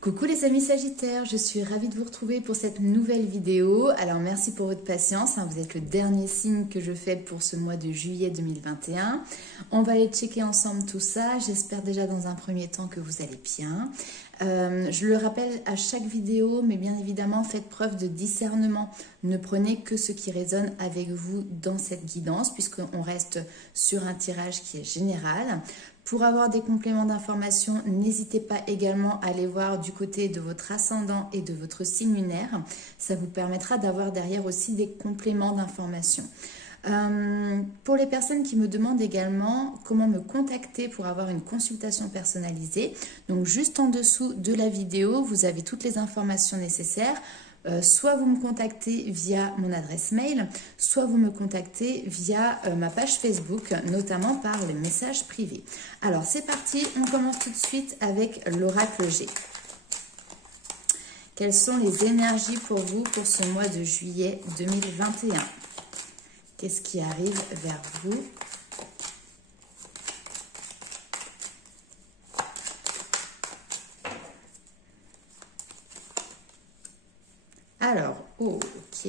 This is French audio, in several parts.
Coucou les amis Sagittaires, je suis ravie de vous retrouver pour cette nouvelle vidéo. Alors merci pour votre patience, vous êtes le dernier signe que je fais pour ce mois de juillet 2021. On va aller checker ensemble tout ça, j'espère déjà dans un premier temps que vous allez bien. Je le rappelle à chaque vidéo, mais bien évidemment faites preuve de discernement. Ne prenez que ce qui résonne avec vous dans cette guidance, puisqu'on reste sur un tirage qui est général. Pour avoir des compléments d'information, n'hésitez pas également à aller voir du côté de votre ascendant et de votre signe lunaire. Ça vous permettra d'avoir derrière aussi des compléments d'information. Pour les personnes qui me demandent également comment me contacter pour avoir une consultation personnalisée, donc juste en dessous de la vidéo, vous avez toutes les informations nécessaires. Soit vous me contactez via mon adresse mail, soit vous me contactez via ma page Facebook, notamment par les messages privés. Alors c'est parti, on commence tout de suite avec l'oracle G. Quelles sont les énergies pour vous pour ce mois de juillet 2021? Qu'est-ce qui arrive vers vous? Alors, ok.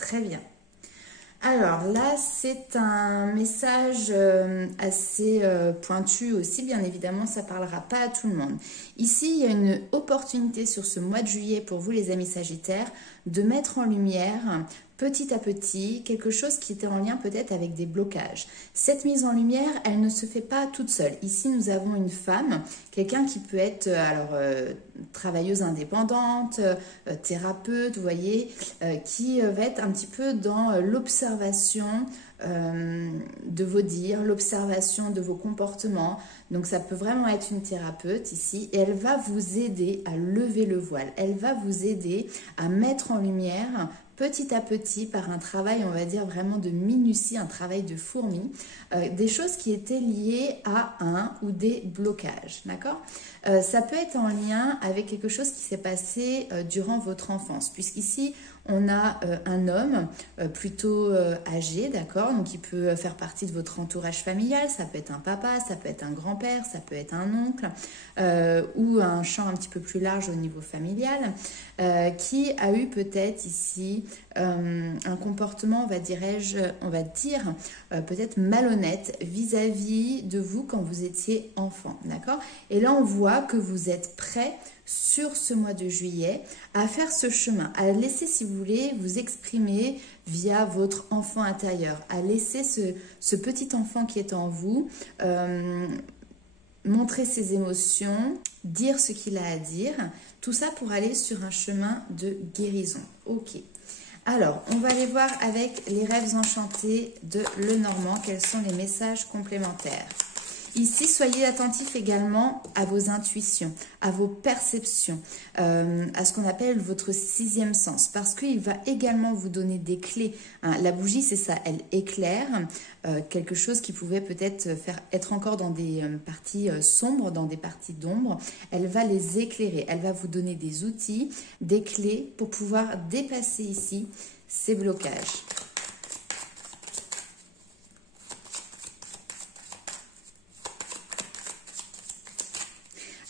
Très bien. Alors là, c'est un message assez pointu aussi, bien évidemment, ça ne parlera pas à tout le monde. Ici, il y a une opportunité sur ce mois de juillet pour vous les amis Sagittaires de mettre en lumière petit à petit quelque chose qui était en lien peut-être avec des blocages. Cette mise en lumière, elle ne se fait pas toute seule. Ici, nous avons une femme, quelqu'un qui peut être travailleuse indépendante, thérapeute, vous voyez, qui va être un petit peu dans l'observation de vos dires, l'observation de vos comportements. Donc ça peut vraiment être une thérapeute ici et elle va vous aider à lever le voile. Elle va vous aider à mettre en lumière petit à petit par un travail, on va dire vraiment de minutie, un travail de fourmi, des choses qui étaient liées à un ou des blocages, d'accord? Ça peut être en lien avec quelque chose qui s'est passé durant votre enfance, puisqu'ici on a un homme plutôt âgé, d'accord, donc qui peut faire partie de votre entourage familial, ça peut être un papa, ça peut être un grand-père, ça peut être un oncle, ou un champ un petit peu plus large au niveau familial, qui a eu peut-être ici un comportement, on va dire peut-être malhonnête vis-à-vis de vous quand vous étiez enfant, d'accord? Et là on voit que vous êtes prêt sur ce mois de juillet à faire ce chemin, à laisser, si vous voulez, vous exprimer via votre enfant intérieur, à laisser ce petit enfant qui est en vous montrer ses émotions, dire ce qu'il a à dire, tout ça pour aller sur un chemin de guérison. Ok. Alors, on va aller voir avec les rêves enchantés de Lenormand, quels sont les messages complémentaires. Ici, soyez attentifs également à vos intuitions, à vos perceptions, à ce qu'on appelle votre sixième sens, parce qu'il va également vous donner des clés. La bougie, c'est ça, elle éclaire quelque chose qui pouvait peut-être être encore dans des parties sombres, dans des parties d'ombre. Elle va les éclairer, elle va vous donner des outils, des clés pour pouvoir dépasser ici ces blocages.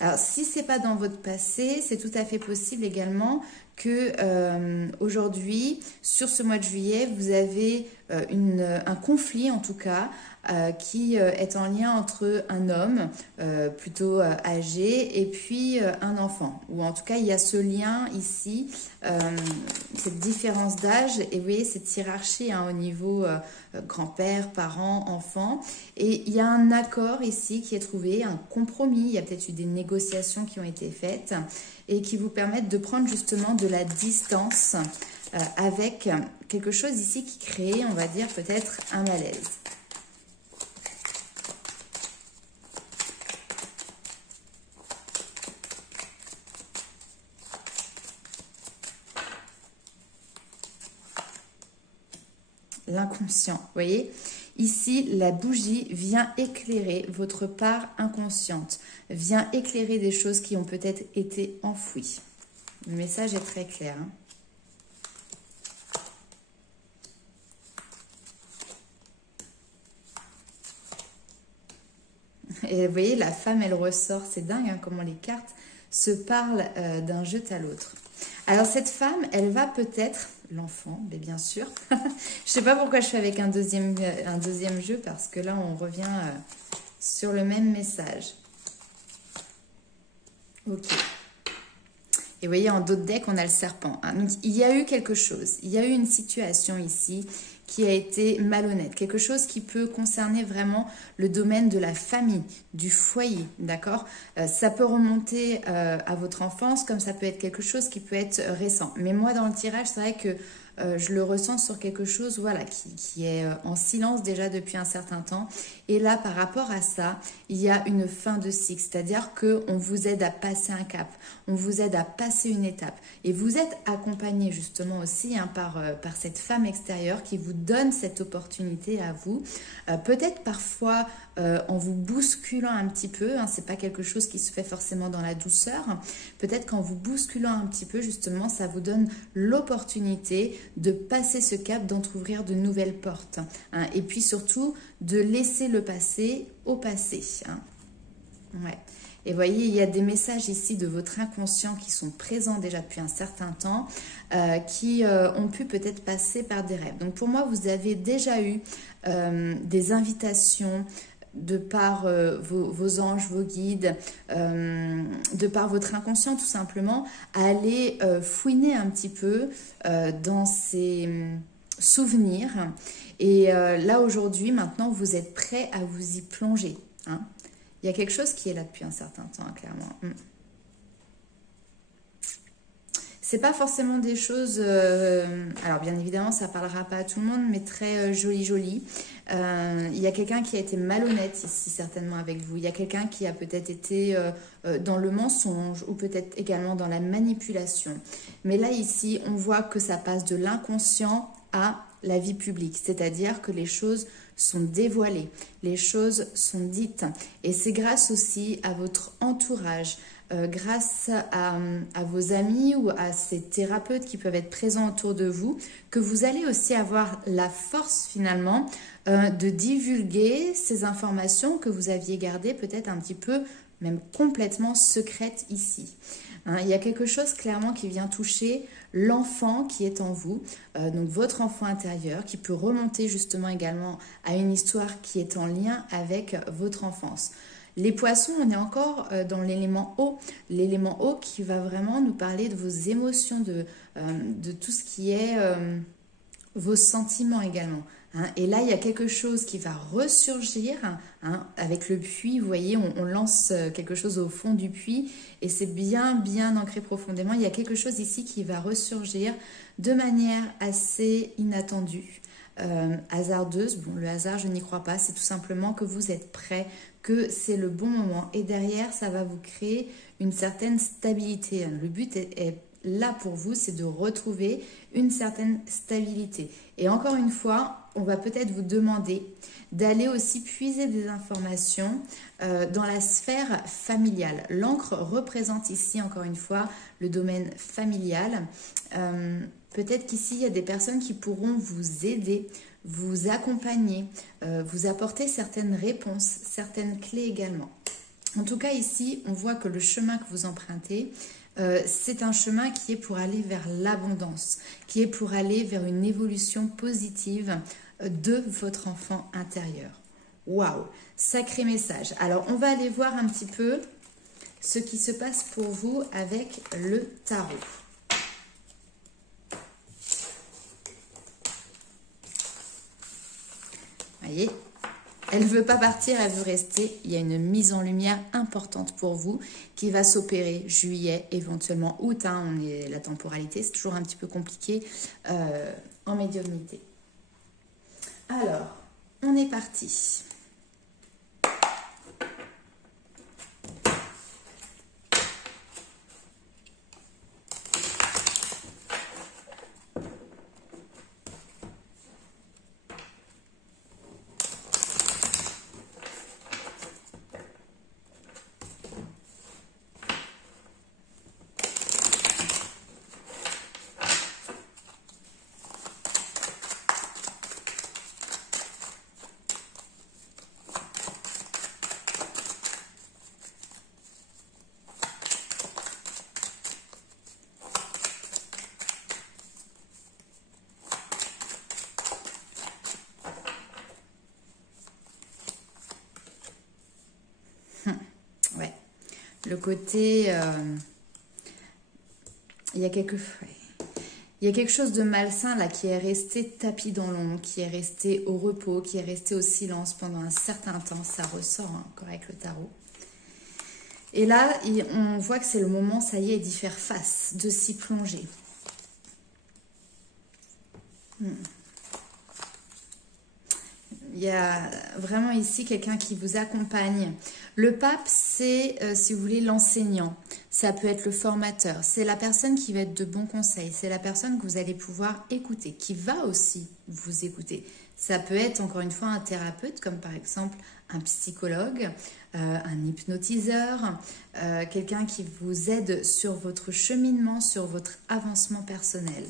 Alors, si ce n'est pas dans votre passé, c'est tout à fait possible également que aujourd'hui, sur ce mois de juillet, vous avez un conflit en tout cas qui est en lien entre un homme plutôt âgé et puis un enfant. Ou en tout cas, il y a ce lien ici, cette différence d'âge et vous voyez cette hiérarchie au niveau grand-père, parents, enfants. Et il y a un accord ici qui est trouvé, un compromis. Il y a peut-être eu des négociations qui ont été faites et qui vous permettent de prendre justement de la distance avec quelque chose ici qui crée, on va dire, peut-être un malaise. l'inconscient. Vous voyez, ici, la bougie vient éclairer votre part inconsciente, vient éclairer des choses qui ont peut-être été enfouies. Le message est très clair. Hein. Et vous voyez, la femme, elle ressort. C'est dingue hein, comment les cartes se parlent d'un jeu à l'autre. Alors, cette femme, elle va peut-être... L'enfant, mais bien sûr. Je ne sais pas pourquoi je suis avec un deuxième jeu, parce que là, on revient sur le même message. Ok. Et vous voyez, en dos de deck, on a le serpent. Hein. Donc, il y a eu quelque chose. Il y a eu une situation ici qui a été malhonnête. Quelque chose qui peut concerner vraiment le domaine de la famille, du foyer, d'accord? Ça peut remonter à votre enfance, comme ça peut être quelque chose qui peut être récent. Mais moi, dans le tirage, c'est vrai que je le ressens sur quelque chose voilà, qui est en silence déjà depuis un certain temps. Et là, par rapport à ça, il y a une fin de cycle. C'est-à-dire qu'on vous aide à passer un cap, on vous aide à passer une étape. Et vous êtes accompagné justement aussi hein, par cette femme extérieure qui vous donne cette opportunité à vous. Peut-être parfois en vous bousculant un petit peu. Hein, c'est pas quelque chose qui se fait forcément dans la douceur. Peut-être qu'en vous bousculant un petit peu, justement, ça vous donne l'opportunité de passer ce cap, d'entrouvrir de nouvelles portes. Hein, et puis surtout, de laisser le passé au passé. Hein. Ouais. Et vous voyez, il y a des messages ici de votre inconscient qui sont présents déjà depuis un certain temps, qui ont pu peut-être passer par des rêves. Donc pour moi, vous avez déjà eu des invitations de par vos anges, vos guides, de par votre inconscient tout simplement, à aller fouiner un petit peu dans ces souvenirs. Et là aujourd'hui, maintenant, vous êtes prêt à vous y plonger. Hein. Il y a quelque chose qui est là depuis un certain temps, clairement. C'est pas forcément des choses... alors, bien évidemment, ça parlera pas à tout le monde, mais très joli. Il y a quelqu'un qui a été malhonnête ici, certainement, avec vous. Il y a quelqu'un qui a peut-être été dans le mensonge ou peut-être également dans la manipulation. Mais là, ici, on voit que ça passe de l'inconscient à la vie publique. C'est-à-dire que les choses sont dévoilées, les choses sont dites. Et c'est grâce aussi à votre entourage, grâce à vos amis ou à ces thérapeutes qui peuvent être présents autour de vous, que vous allez aussi avoir la force finalement de divulguer ces informations que vous aviez gardées peut-être un petit peu, même complètement secrètes ici. Hein, il y a quelque chose clairement qui vient toucher l'enfant qui est en vous, donc votre enfant intérieur, qui peut remonter justement également à une histoire qui est en lien avec votre enfance. Les poissons, on est encore dans l'élément eau qui va vraiment nous parler de vos émotions, de tout ce qui est vos sentiments également. Hein. Et là, il y a quelque chose qui va ressurgir hein, avec le puits. Vous voyez, on lance quelque chose au fond du puits et c'est bien ancré profondément. Il y a quelque chose ici qui va ressurgir de manière assez inattendue, hasardeuse. Bon, le hasard, je n'y crois pas. C'est tout simplement que vous êtes prêts, que c'est le bon moment. Et derrière, ça va vous créer une certaine stabilité. Le but est là pour vous, c'est de retrouver une certaine stabilité. Et encore une fois, on va peut-être vous demander d'aller aussi puiser des informations dans la sphère familiale. L'encre représente ici, encore une fois, le domaine familial. Peut-être qu'ici, il y a des personnes qui pourront vous aider, vous accompagner, vous apporter certaines réponses, certaines clés également. En tout cas, ici, on voit que le chemin que vous empruntez, c'est un chemin qui est pour aller vers l'abondance, qui est pour aller vers une évolution positive de votre enfant intérieur. Waouh, sacré message. Alors, on va aller voir un petit peu ce qui se passe pour vous avec le tarot. Voyez, elle ne veut pas partir, elle veut rester. Il y a une mise en lumière importante pour vous qui va s'opérer juillet, éventuellement août. Hein, la temporalité, c'est toujours un petit peu compliqué en médiumnité. Alors, on est parti. le côté... il y a quelque chose de malsain là qui est resté tapis dans l'ombre, qui est resté au repos, qui est resté au silence pendant un certain temps. Ça ressort encore avec le tarot. Et là, on voit que c'est le moment, ça y est, d'y faire face, de s'y plonger. Il y a vraiment ici quelqu'un qui vous accompagne. Le pape, c'est, si vous voulez, l'enseignant. Ça peut être le formateur. C'est la personne qui va être de bons conseils. C'est la personne que vous allez pouvoir écouter, qui va aussi vous écouter. Ça peut être, encore une fois, un thérapeute, comme par exemple un psychologue, un hypnotiseur, quelqu'un qui vous aide sur votre cheminement, sur votre avancement personnel.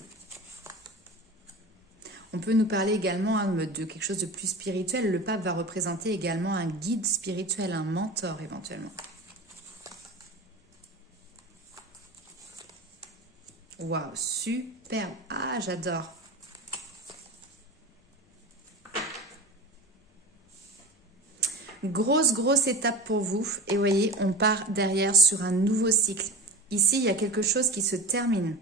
On peut nous parler également de quelque chose de plus spirituel. Le pape va représenter également un guide spirituel, un mentor éventuellement. Waouh, superbe. Ah, j'adore. Grosse étape pour vous. Et vous voyez, on part derrière sur un nouveau cycle. Ici, il y a quelque chose qui se termine.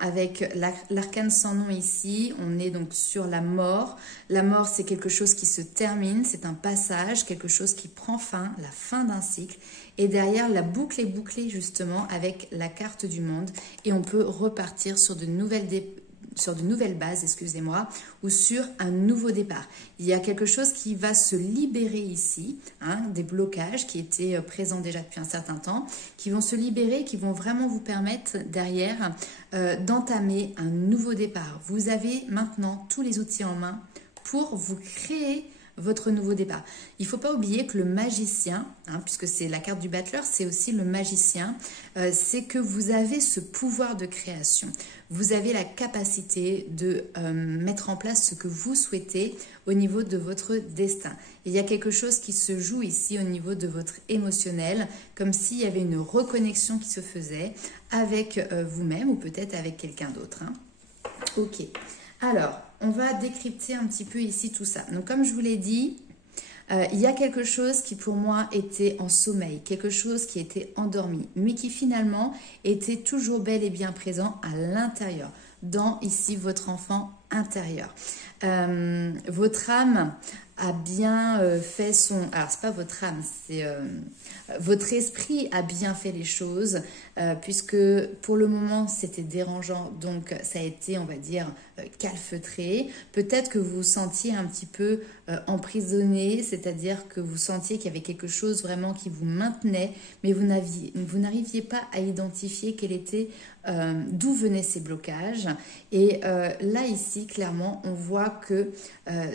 Avec l'arcane sans nom ici, on est donc sur la mort. La mort, c'est quelque chose qui se termine, c'est un passage, quelque chose qui prend fin, la fin d'un cycle. Et derrière, la boucle est bouclée justement avec la carte du monde. Et on peut repartir sur de nouvelles bases, excusez-moi, ou sur un nouveau départ. Il y a quelque chose qui va se libérer ici, des blocages qui étaient présents déjà depuis un certain temps, qui vont se libérer, qui vont vraiment vous permettre derrière d'entamer un nouveau départ. Vous avez maintenant tous les outils en main pour vous créer votre nouveau départ. Il ne faut pas oublier que le magicien, puisque c'est la carte du battleur, c'est aussi le magicien, c'est que vous avez ce pouvoir de création. Vous avez la capacité de mettre en place ce que vous souhaitez au niveau de votre destin. Et il y a quelque chose qui se joue ici au niveau de votre émotionnel, comme s'il y avait une reconnexion qui se faisait avec vous-même ou peut-être avec quelqu'un d'autre. Ok. Alors, on va décrypter un petit peu ici tout ça. Donc, comme je vous l'ai dit, il y a quelque chose qui pour moi était en sommeil, quelque chose qui était endormi, mais qui finalement était toujours bel et bien présent à l'intérieur, dans ici votre enfant intérieur. Votre âme a bien fait son... Alors, c'est pas votre âme, c'est... votre esprit a bien fait les choses, puisque pour le moment, c'était dérangeant, donc ça a été, on va dire, calfeutré. Peut-être que vous vous sentiez un petit peu emprisonné, c'est-à-dire que vous sentiez qu'il y avait quelque chose vraiment qui vous maintenait, mais vous n'arriviez pas à identifier quel était, d'où venaient ces blocages. Et là, ici, clairement, on voit que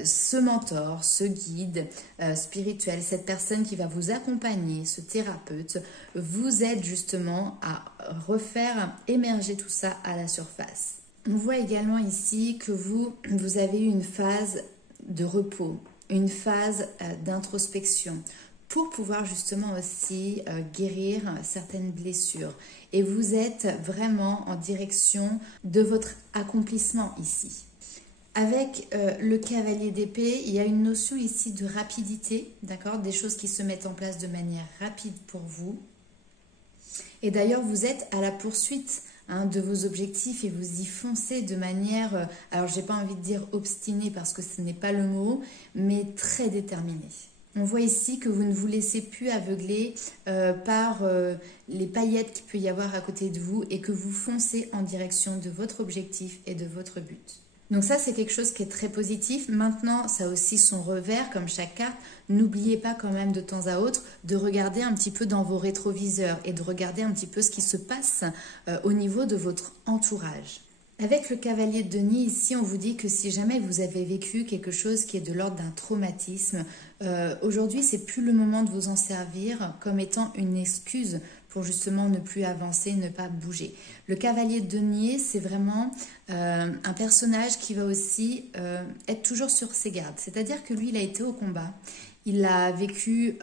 ce mentor, ce guide spirituel, cette personne qui va vous accompagner, ce thérapeute, vous aide justement à refaire émerger tout ça à la surface. On voit également ici que vous avez eu une phase de repos, une phase d'introspection pour pouvoir justement aussi guérir certaines blessures. Et vous êtes vraiment en direction de votre accomplissement ici. Avec le cavalier d'épée, il y a une notion ici de rapidité, d'accord? Des choses qui se mettent en place de manière rapide pour vous. Et d'ailleurs, vous êtes à la poursuite de vos objectifs et vous y foncez de manière, alors j'ai pas envie de dire obstinée parce que ce n'est pas le mot, mais très déterminée. On voit ici que vous ne vous laissez plus aveugler par les paillettes qu'il peut y avoir à côté de vous et que vous foncez en direction de votre objectif et de votre but. Donc ça, c'est quelque chose qui est très positif. Maintenant, ça a aussi son revers, comme chaque carte. N'oubliez pas quand même de temps à autre de regarder un petit peu dans vos rétroviseurs et de regarder un petit peu ce qui se passe au niveau de votre entourage. Avec le cavalier de denier, ici, on vous dit que si jamais vous avez vécu quelque chose qui est de l'ordre d'un traumatisme, aujourd'hui, c'est plus le moment de vous en servir comme étant une excuse pour justement ne plus avancer, ne pas bouger. Le cavalier de denier, c'est vraiment un personnage qui va aussi être toujours sur ses gardes. C'est-à-dire que lui, il a été au combat. Il a vécu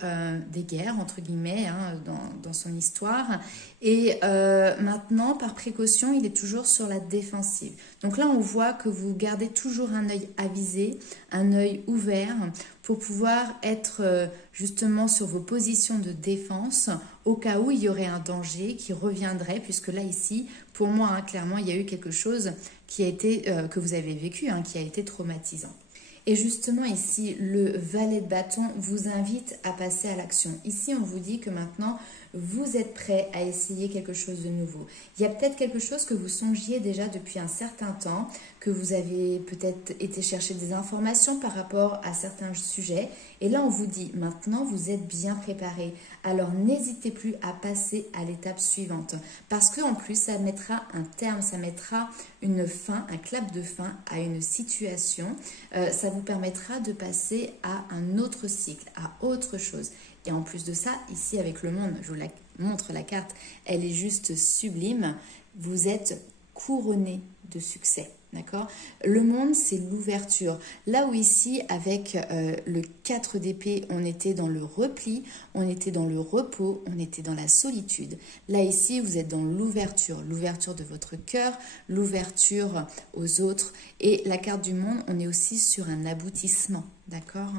des guerres, entre guillemets, hein, dans son histoire. Et maintenant, par précaution, il est toujours sur la défensive. Donc là, on voit que vous gardez toujours un œil avisé, un œil ouvert pour pouvoir être justement sur vos positions de défense au cas où il y aurait un danger qui reviendrait, puisque là, ici, pour moi, hein, clairement, il y a eu quelque chose qui a été, que vous avez vécu, hein, qui a été traumatisant. Et justement ici, le valet de bâton vous invite à passer à l'action. Ici, on vous dit que maintenant, vous êtes prêt à essayer quelque chose de nouveau. Il y a peut-être quelque chose que vous songiez déjà depuis un certain temps, que vous avez peut-être été chercher des informations par rapport à certains sujets. Et là, on vous dit, maintenant, vous êtes bien préparé. Alors, n'hésitez plus à passer à l'étape suivante. Parce qu'en plus, ça mettra un terme, ça mettra une fin, un clap de fin à une situation. Ça vous permettra de passer à un autre cycle, à autre chose. Et en plus de ça, ici avec le monde, je vous montre la carte, elle est juste sublime. Vous êtes couronné de succès. D'accord? Le monde, c'est l'ouverture. Là où ici, avec le 4 d'épée, on était dans le repli, on était dans le repos, on était dans la solitude. Là, ici, vous êtes dans l'ouverture. L'ouverture de votre cœur, l'ouverture aux autres. Et la carte du monde, on est aussi sur un aboutissement. D'accord?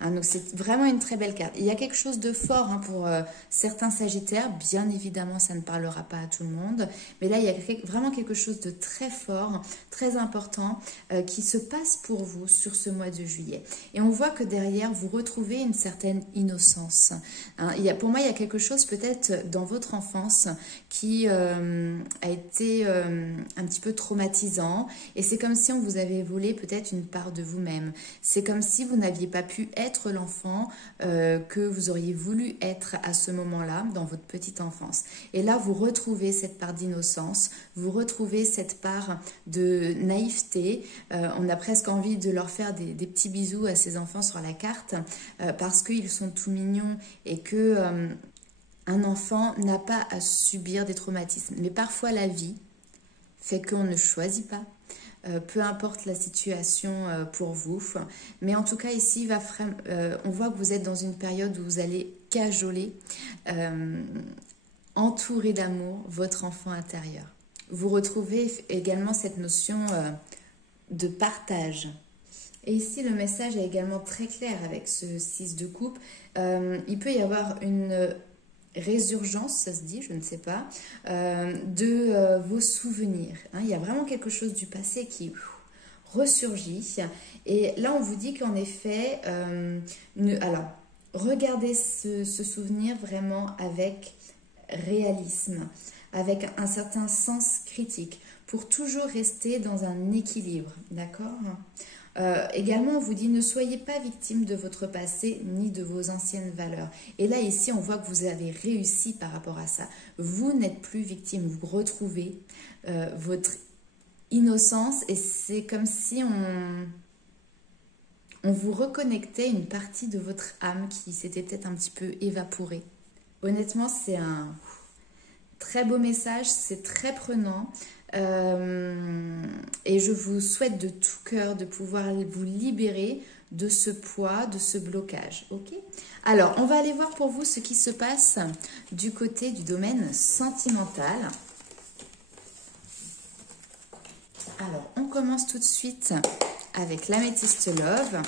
Donc, c'est vraiment une très belle carte. Il y a quelque chose de fort pour certains sagittaires. Bien évidemment, ça ne parlera pas à tout le monde. Mais là, il y a vraiment quelque chose de très fort, très important qui se passe pour vous sur ce mois de juillet. Et on voit que derrière, vous retrouvez une certaine innocence. Pour moi, il y a quelque chose peut-être dans votre enfance qui a été un petit peu traumatisant. Et c'est comme si on vous avait volé peut-être une part de vous-même. C'est comme si vous n'aviez pas pu être l'enfant que vous auriez voulu être à ce moment-là dans votre petite enfance. Et là, vous retrouvez cette part d'innocence, vous retrouvez cette part de naïveté. On a presque envie de leur faire des petits bisous à ces enfants sur la carte parce qu'ils sont tout mignons et que un enfant n'a pas à subir des traumatismes. Mais parfois, la vie fait qu'on ne choisit pas. Peu importe la situation pour vous. Mais en tout cas, ici, on voit que vous êtes dans une période où vous allez cajoler, entourer d'amour votre enfant intérieur. Vous retrouvez également cette notion de partage. Et ici, le message est également très clair avec ce 6 de coupe. Il peut y avoir une résurgence, ça se dit, je ne sais pas, de vos souvenirs. Il y a vraiment quelque chose du passé qui ressurgit. Et là, on vous dit qu'en effet, alors, regardez ce souvenir vraiment avec réalisme, avec un certain sens critique, pour toujours rester dans un équilibre, d'accord ? Également, on vous dit ne soyez pas victime de votre passé ni de vos anciennes valeurs. Et là, ici, on voit que vous avez réussi par rapport à ça. Vous n'êtes plus victime, vous retrouvez votre innocence et c'est comme si on vous reconnectait une partie de votre âme qui s'était peut-être un petit peu évaporée. Honnêtement, c'est un très beau message, c'est très prenant. Et je vous souhaite de tout cœur de pouvoir vous libérer de ce poids, de ce blocage. Ok ? Alors, on va aller voir pour vous ce qui se passe du côté du domaine sentimental. Alors, on commence tout de suite avec l'améthyste love.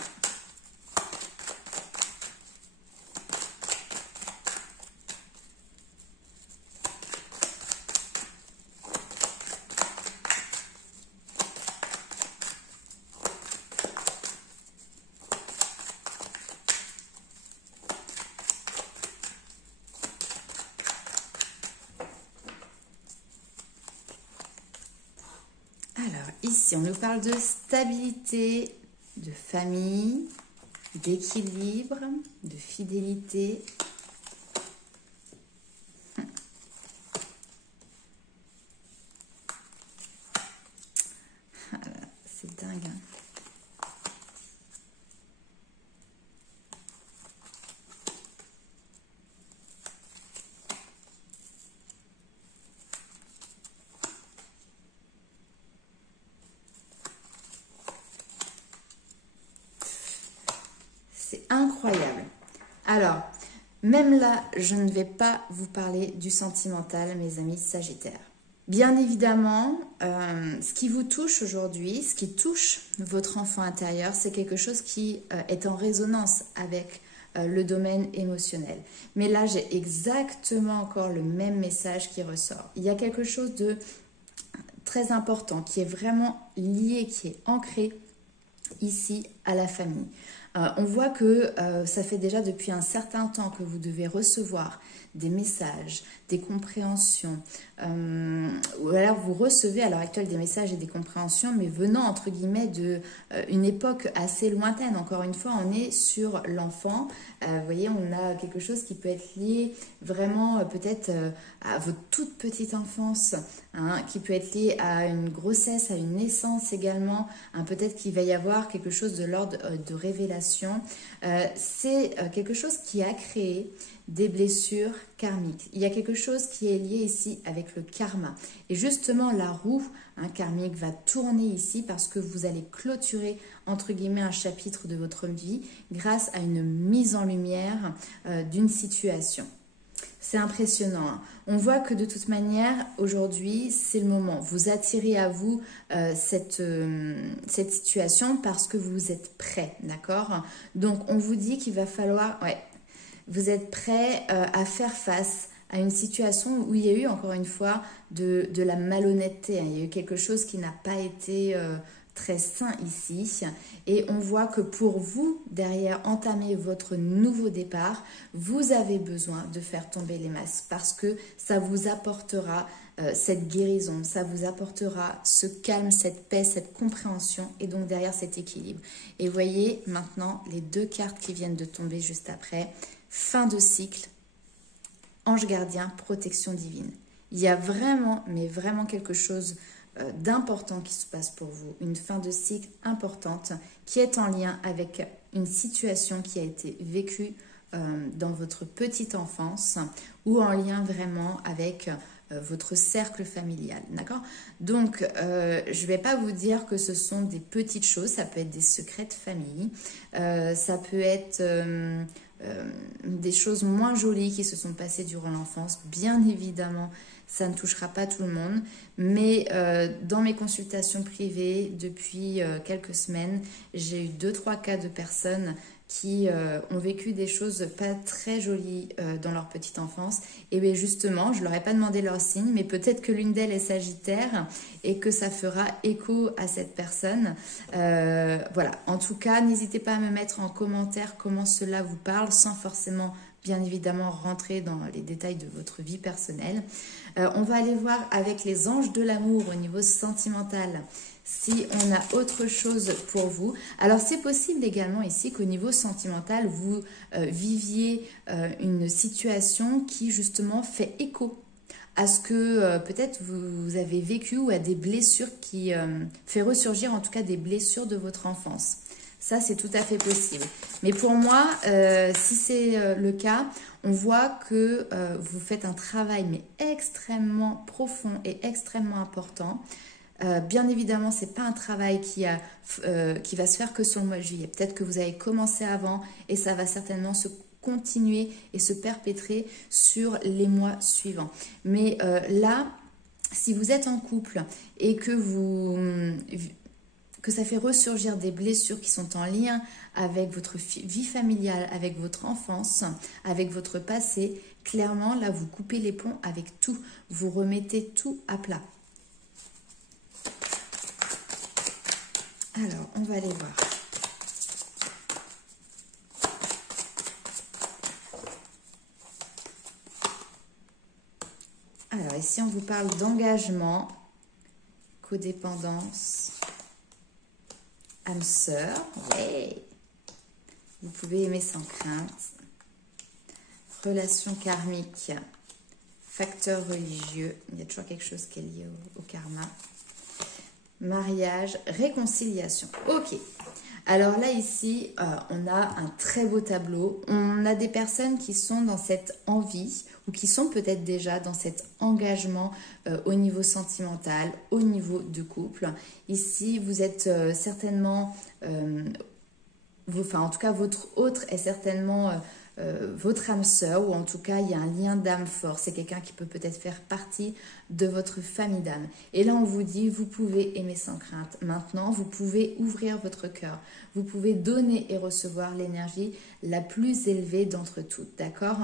Alors, ici, on nous parle de stabilité, de famille, d'équilibre, de fidélité. C'est dingue, hein. C'est incroyable. Alors, même là, je ne vais pas vous parler du sentimental, mes amis Sagittaires. Bien évidemment, ce qui vous touche aujourd'hui, ce qui touche votre enfant intérieur, c'est quelque chose qui est en résonance avec le domaine émotionnel. Mais là, j'ai exactement encore le même message qui ressort. Il y a quelque chose de très important qui est vraiment lié, qui est ancré ici à la famille. On voit que ça fait déjà depuis un certain temps que vous devez recevoir des messages, des compréhensions, ou alors vous recevez à l'heure actuelle des messages et des compréhensions, mais venant entre guillemets de une époque assez lointaine. Encore une fois, on est sur l'enfant. Vous voyez, on a quelque chose qui peut être lié vraiment peut-être à votre toute petite enfance, hein, qui peut être lié à une grossesse, à une naissance également. Hein, peut-être qu'il va y avoir quelque chose de l'ordre de révélation. C'est quelque chose qui a créé des blessures karmiques. Il y a quelque chose qui est lié ici avec le karma. Et justement, la roue karmique va tourner ici parce que vous allez clôturer, entre guillemets, un chapitre de votre vie grâce à une mise en lumière d'une situation. C'est impressionnant. Hein. On voit que de toute manière, aujourd'hui, c'est le moment. Vous attirez à vous cette situation parce que vous êtes prêt, d'accord? Donc, on vous dit qu'il va falloir... Ouais, vous êtes prêt à faire face à une situation où il y a eu, encore une fois, de la malhonnêteté. Hein. Il y a eu quelque chose qui n'a pas été très sain ici. Et on voit que pour vous, derrière, entamer votre nouveau départ, vous avez besoin de faire tomber les masques parce que ça vous apportera cette guérison, ça vous apportera ce calme, cette paix, cette compréhension et donc derrière cet équilibre. Et voyez maintenant les deux cartes qui viennent de tomber juste après. Fin de cycle, ange gardien, protection divine. Il y a vraiment, mais vraiment quelque chose d'important qui se passe pour vous. Une fin de cycle importante qui est en lien avec une situation qui a été vécue dans votre petite enfance ou en lien vraiment avec votre cercle familial, d'accord? Donc, je ne vais pas vous dire que ce sont des petites choses, ça peut être des secrets de famille, ça peut être... des choses moins jolies qui se sont passées durant l'enfance. Bien évidemment, ça ne touchera pas tout le monde, mais dans mes consultations privées, depuis quelques semaines, j'ai eu 2-3 cas de personnes qui ont vécu des choses pas très jolies dans leur petite enfance. Et bien justement, je ne leur ai pas demandé leur signe, mais peut-être que l'une d'elles est Sagittaire et que ça fera écho à cette personne. Voilà, en tout cas, n'hésitez pas à me mettre en commentaire comment cela vous parle, sans forcément, bien évidemment, rentrer dans les détails de votre vie personnelle. On va aller voir avec les anges de l'amour au niveau sentimental si on a autre chose pour vous. Alors, c'est possible également ici qu'au niveau sentimental, vous viviez une situation qui justement fait écho à ce que peut-être vous avez vécu ou à des blessures qui fait ressurgir en tout cas des blessures de votre enfance. Ça, c'est tout à fait possible. Mais pour moi, si c'est le cas, on voit que vous faites un travail mais extrêmement profond et extrêmement important. Bien évidemment, ce n'est pas un travail qui va se faire que sur le mois de juillet. Peut-être que vous avez commencé avant et ça va certainement se continuer et se perpétrer sur les mois suivants. Mais là, si vous êtes en couple et que ça fait ressurgir des blessures qui sont en lien avec votre vie familiale, avec votre enfance, avec votre passé, clairement, là, vous coupez les ponts avec tout. Vous remettez tout à plat. Alors, on va aller voir. Alors, ici, on vous parle d'engagement, codépendance, âme sœur, ouais. Vous pouvez aimer sans crainte, relation karmique, facteur religieux, il y a toujours quelque chose qui est lié au karma. Mariage, réconciliation. Ok. Alors là, ici, on a un très beau tableau. On a des personnes qui sont dans cette envie ou qui sont peut-être déjà dans cet engagement au niveau sentimental, au niveau de couple. Ici, vous êtes certainement... en tout cas, votre autre est certainement votre âme sœur, ou en tout cas il y a un lien d'âme fort. C'est quelqu'un qui peut peut-être faire partie de votre famille d'âme. Et là on vous dit, vous pouvez aimer sans crainte. Maintenant, vous pouvez ouvrir votre cœur. Vous pouvez donner et recevoir l'énergie la plus élevée d'entre toutes, d'accord?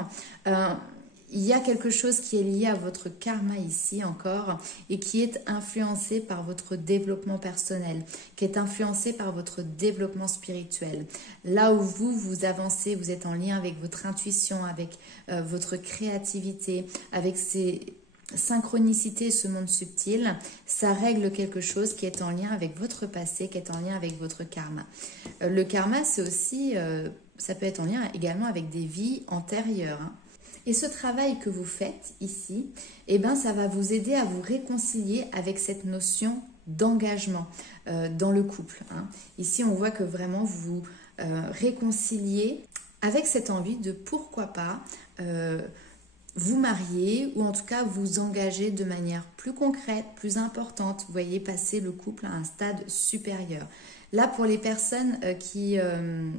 Il y a quelque chose qui est lié à votre karma ici encore et qui est influencé par votre développement personnel, qui est influencé par votre développement spirituel. Là où vous avancez, vous êtes en lien avec votre intuition, avec votre créativité, avec ces synchronicités, ce monde subtil, ça règle quelque chose qui est en lien avec votre passé, qui est en lien avec votre karma. Le karma, c'est aussi, ça peut être en lien également avec des vies antérieures, hein. Et ce travail que vous faites ici, eh ben, ça va vous aider à vous réconcilier avec cette notion d'engagement dans le couple, hein. Ici, on voit que vraiment vous réconciliez avec cette envie de pourquoi pas vous marier ou en tout cas vous engager de manière plus concrète, plus importante. Vous voyez, passer le couple à un stade supérieur. Là, pour les personnes qui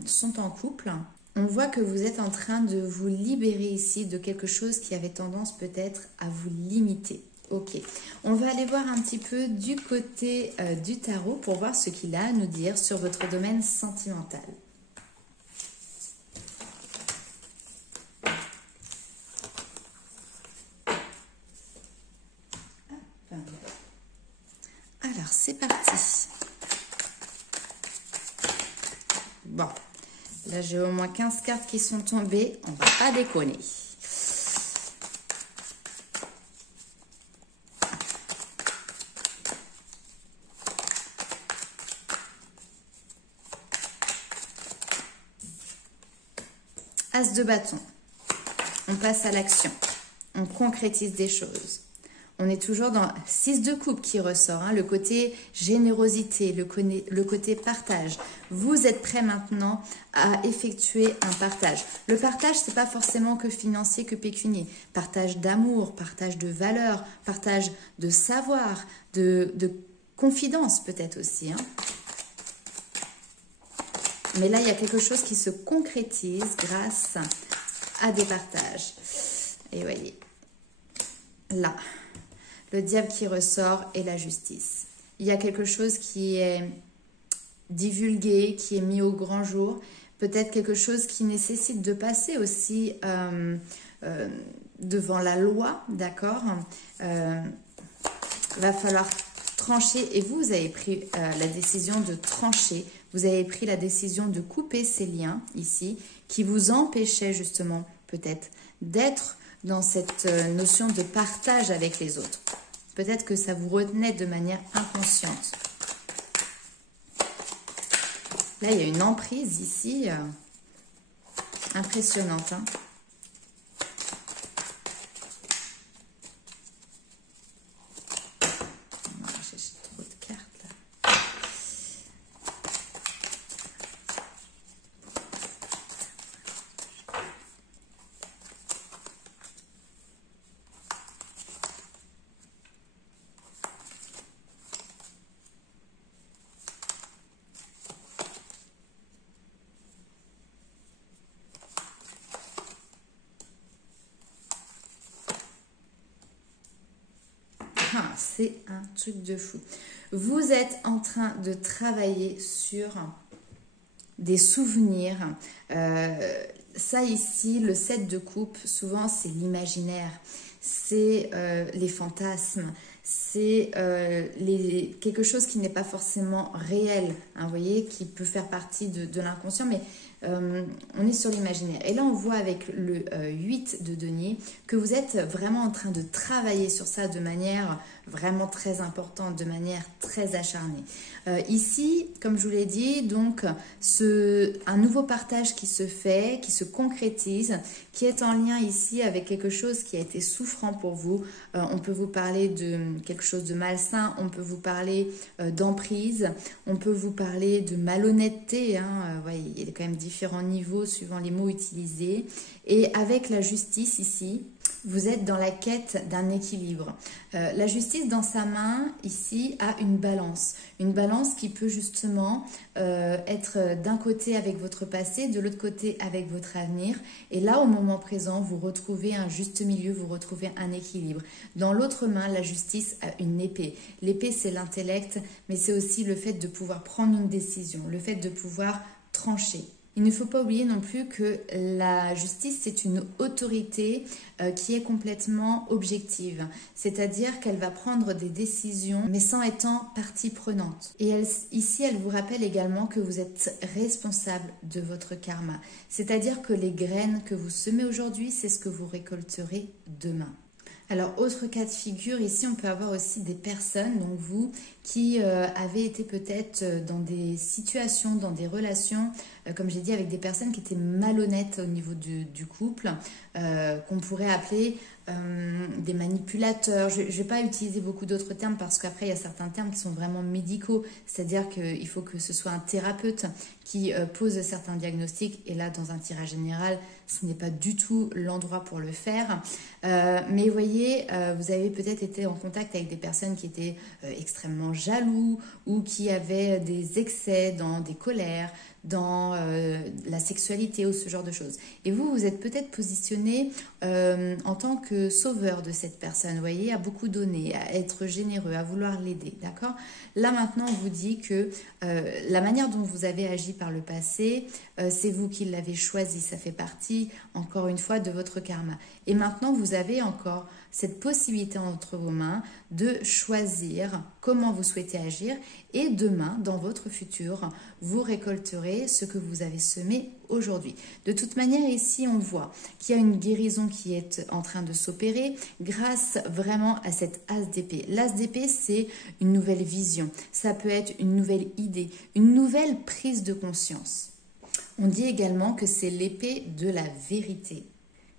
sont en couple, on voit que vous êtes en train de vous libérer ici de quelque chose qui avait tendance peut-être à vous limiter. Ok, on va aller voir un petit peu du côté du tarot pour voir ce qu'il a à nous dire sur votre domaine sentimental. Alors, c'est parti. Bon. Là, j'ai au moins 15 cartes qui sont tombées. On va pas déconner. As de bâton. On passe à l'action. On concrétise des choses. On est toujours dans 6 de coupe qui ressort, hein, le côté générosité, le côté partage. Vous êtes prêt maintenant à effectuer un partage. Le partage, c'est pas forcément que financier, que pécunier. Partage d'amour, partage de valeurs, partage de savoir, de confidence peut-être aussi, hein. Mais là, il y a quelque chose qui se concrétise grâce à des partages. Et voyez, là, le diable qui ressort et la justice. Il y a quelque chose qui est divulgué, qui est mis au grand jour. Peut-être quelque chose qui nécessite de passer aussi devant la loi, d'accord? Va falloir trancher. Et vous avez pris la décision de trancher. Vous avez pris la décision de couper ces liens ici qui vous empêchaient justement peut-être d'être dans cette notion de partage avec les autres. Peut-être que ça vous retenait de manière inconsciente. Là, il y a une emprise ici impressionnante, hein. J'ai trop de cartes là. C'est un truc de fou. Vous êtes en train de travailler sur des souvenirs. Ça ici, le 7 de coupe, souvent c'est l'imaginaire, c'est les fantasmes, c'est quelque chose qui n'est pas forcément réel, hein, vous voyez, qui peut faire partie de l'inconscient, mais on est sur l'imaginaire. Et là, on voit avec le 8 de denier que vous êtes vraiment en train de travailler sur ça de manière vraiment très importante, de manière très acharnée. Ici, comme je vous l'ai dit, donc un nouveau partage qui se fait, qui se concrétise, qui est en lien ici avec quelque chose qui a été souffrant pour vous. On peut vous parler de quelque chose de malsain, on peut vous parler d'emprise, on peut vous parler de malhonnêteté, hein. Ouais, il y a quand même différents niveaux suivant les mots utilisés. Et avec la justice ici, Vous êtes dans la quête d'un équilibre. La justice dans sa main, ici, a une balance. Une balance qui peut justement être d'un côté avec votre passé, de l'autre côté avec votre avenir. Et là, au moment présent, vous retrouvez un juste milieu, vous retrouvez un équilibre. Dans l'autre main, la justice a une épée. L'épée, c'est l'intellect, mais c'est aussi le fait de pouvoir prendre une décision, le fait de pouvoir trancher. Il ne faut pas oublier non plus que la justice, c'est une autorité qui est complètement objective. C'est-à-dire qu'elle va prendre des décisions, mais sans étant partie prenante. Et ici, elle vous rappelle également que vous êtes responsable de votre karma. C'est-à-dire que les graines que vous semez aujourd'hui, c'est ce que vous récolterez demain. Alors, autre cas de figure, ici on peut avoir aussi des personnes, donc vous, qui avez été peut-être dans des situations, dans des relations, comme j'ai dit, avec des personnes qui étaient malhonnêtes au niveau du couple, qu'on pourrait appeler des manipulateurs. Je ne vais pas utiliser beaucoup d'autres termes parce qu'après il y a certains termes qui sont vraiment médicaux, c'est-à-dire qu'il faut que ce soit un thérapeute qui pose certains diagnostics, et là dans un tirage général, ce n'est pas du tout l'endroit pour le faire. Mais vous voyez, vous avez peut-être été en contact avec des personnes qui étaient extrêmement jaloux ou qui avaient des excès dans des colères, dans la sexualité ou ce genre de choses. Et vous, vous êtes peut-être positionné en tant que sauveur de cette personne, vous voyez, à beaucoup donner, à être généreux, à vouloir l'aider, d'accord? Là maintenant, on vous dit que la manière dont vous avez agi par le passé, c'est vous qui l'avez choisi, ça fait partie, encore une fois, de votre karma. Et maintenant, vous avez encore cette possibilité entre vos mains de choisir comment vous souhaitez agir, et demain, dans votre futur, vous récolterez ce que vous avez semé aujourd'hui. De toute manière, ici, on voit qu'il y a une guérison qui est en train de s'opérer grâce vraiment à cette as d'épée. L'as d'épée, c'est une nouvelle vision. Ça peut être une nouvelle idée, une nouvelle prise de conscience. On dit également que c'est l'épée de la vérité.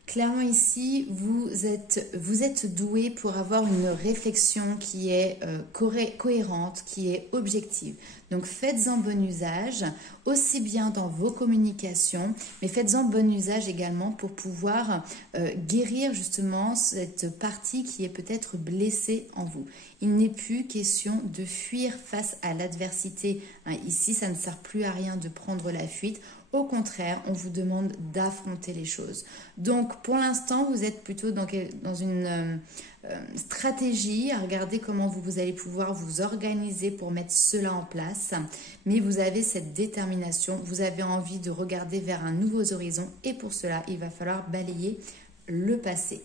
Clairement ici, vous êtes doué pour avoir une réflexion qui est cohérente, qui est objective. Donc faites-en bon usage, aussi bien dans vos communications, mais faites-en bon usage également pour pouvoir guérir justement cette partie qui est peut-être blessée en vous. Il n'est plus question de fuir face à l'adversité. Ici, ça ne sert plus à rien de prendre la fuite. Au contraire, on vous demande d'affronter les choses. Donc, pour l'instant, vous êtes plutôt dans une stratégie à regarder comment vous allez pouvoir vous organiser pour mettre cela en place. Mais vous avez cette détermination, vous avez envie de regarder vers un nouveau horizon, et pour cela, il va falloir balayer le passé.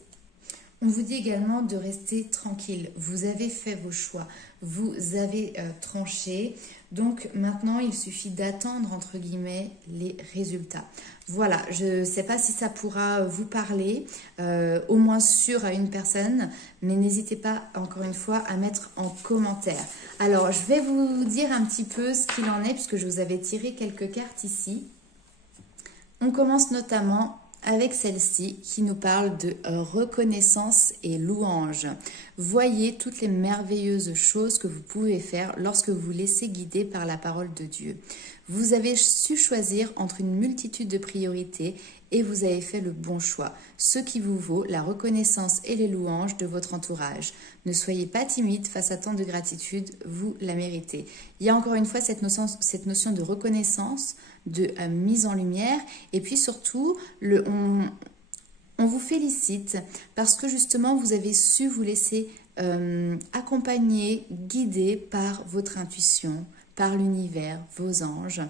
On vous dit également de rester tranquille. Vous avez fait vos choix, vous avez tranché. Donc maintenant, il suffit d'attendre, entre guillemets, les résultats. Voilà, je ne sais pas si ça pourra vous parler, au moins sûr à une personne, mais n'hésitez pas, encore une fois, à mettre en commentaire. Alors, je vais vous dire un petit peu ce qu'il en est, puisque je vous avais tiré quelques cartes ici. On commence notamment avec celle-ci qui nous parle de reconnaissance et louange. Voyez toutes les merveilleuses choses que vous pouvez faire lorsque vous vous laissez guider par la parole de Dieu. Vous avez su choisir entre une multitude de priorités et vous avez fait le bon choix, ce qui vous vaut la reconnaissance et les louanges de votre entourage. Ne soyez pas timide face à tant de gratitude, vous la méritez. Il y a encore une fois cette notion de reconnaissance, de mise en lumière, et puis surtout, on vous félicite parce que justement vous avez su vous laisser accompagner, guider par votre intuition, par l'univers, vos anges.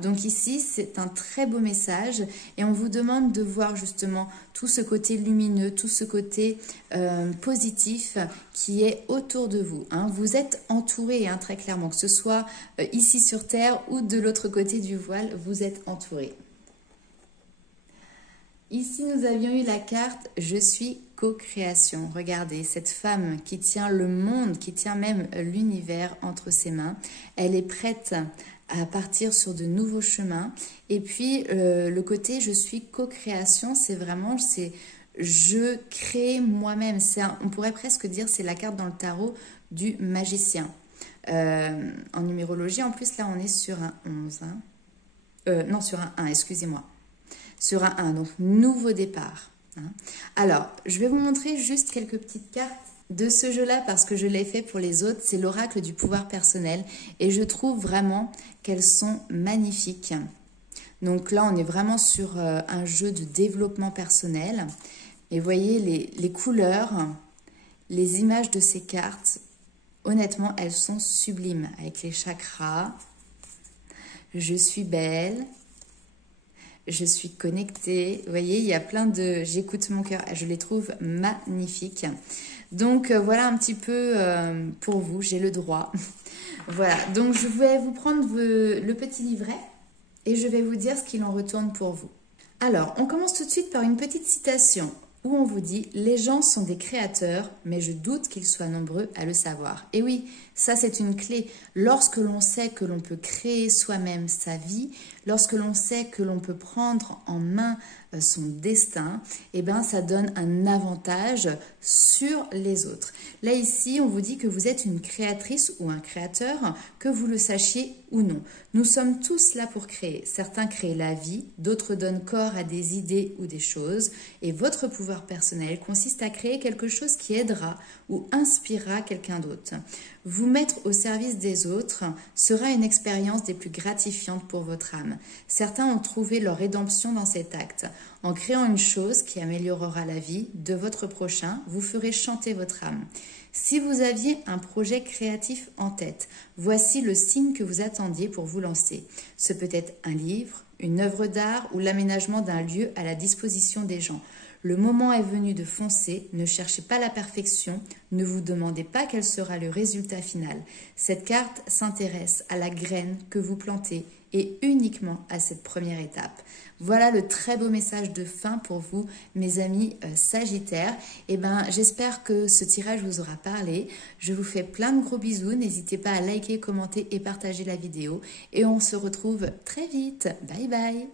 Donc ici, c'est un très beau message, et on vous demande de voir justement tout ce côté lumineux, tout ce côté positif qui est autour de vous. Vous êtes entouré, très clairement, que ce soit ici sur Terre ou de l'autre côté du voile, vous êtes entouré. Ici, nous avions eu la carte « Je suis co-création ». Regardez, cette femme qui tient le monde, qui tient même l'univers entre ses mains, elle est prête à partir sur de nouveaux chemins. Et puis, le côté « Je suis co-création », c'est vraiment, je crée moi-même. On pourrait presque dire, c'est la carte dans le tarot du magicien. En numérologie, en plus, là, on est sur un 11. Non, sur un 1, excusez-moi. Sur un 1, donc nouveau départ. hein. Alors, je vais vous montrer juste quelques petites cartes de ce jeu-là parce que je l'ai fait pour les autres. C'est l'oracle du pouvoir personnel et je trouve vraiment qu'elles sont magnifiques. Donc là, on est vraiment sur un jeu de développement personnel. Et voyez les couleurs, les images de ces cartes, honnêtement, elles sont sublimes avec les chakras. Je suis belle. Je suis connectée. Vous voyez, il y a plein de... J'écoute mon cœur. Je les trouve magnifiques. Donc, voilà un petit peu pour vous. J'ai le droit. Voilà. Donc, je vais vous prendre le petit livret et je vais vous dire ce qu'il en retourne pour vous. Alors, on commence tout de suite par une petite citation où on vous dit « Les gens sont des créateurs, mais je doute qu'ils soient nombreux à le savoir. » Et oui, ça c'est une clé. Lorsque l'on sait que l'on peut créer soi-même sa vie, lorsque l'on sait que l'on peut prendre en main son destin, eh ben, ça donne un avantage sur les autres. Là, ici, on vous dit que vous êtes une créatrice ou un créateur, que vous le sachiez ou non. Nous sommes tous là pour créer. Certains créent la vie, d'autres donnent corps à des idées ou des choses. Et votre pouvoir personnel consiste à créer quelque chose qui aidera ou inspirera quelqu'un d'autre. Vous mettre au service des autres sera une expérience des plus gratifiantes pour votre âme. Certains ont trouvé leur rédemption dans cet acte. En créant une chose qui améliorera la vie de votre prochain, vous ferez chanter votre âme. Si vous aviez un projet créatif en tête, voici le signe que vous attendiez pour vous lancer. Ce peut être un livre, une œuvre d'art ou l'aménagement d'un lieu à la disposition des gens. Le moment est venu de foncer, ne cherchez pas la perfection, ne vous demandez pas quel sera le résultat final. Cette carte s'intéresse à la graine que vous plantez et uniquement à cette première étape. Voilà le très beau message de fin pour vous, mes amis Sagittaires. Eh ben, j'espère que ce tirage vous aura parlé. Je vous fais plein de gros bisous. N'hésitez pas à liker, commenter et partager la vidéo. Et on se retrouve très vite. Bye bye.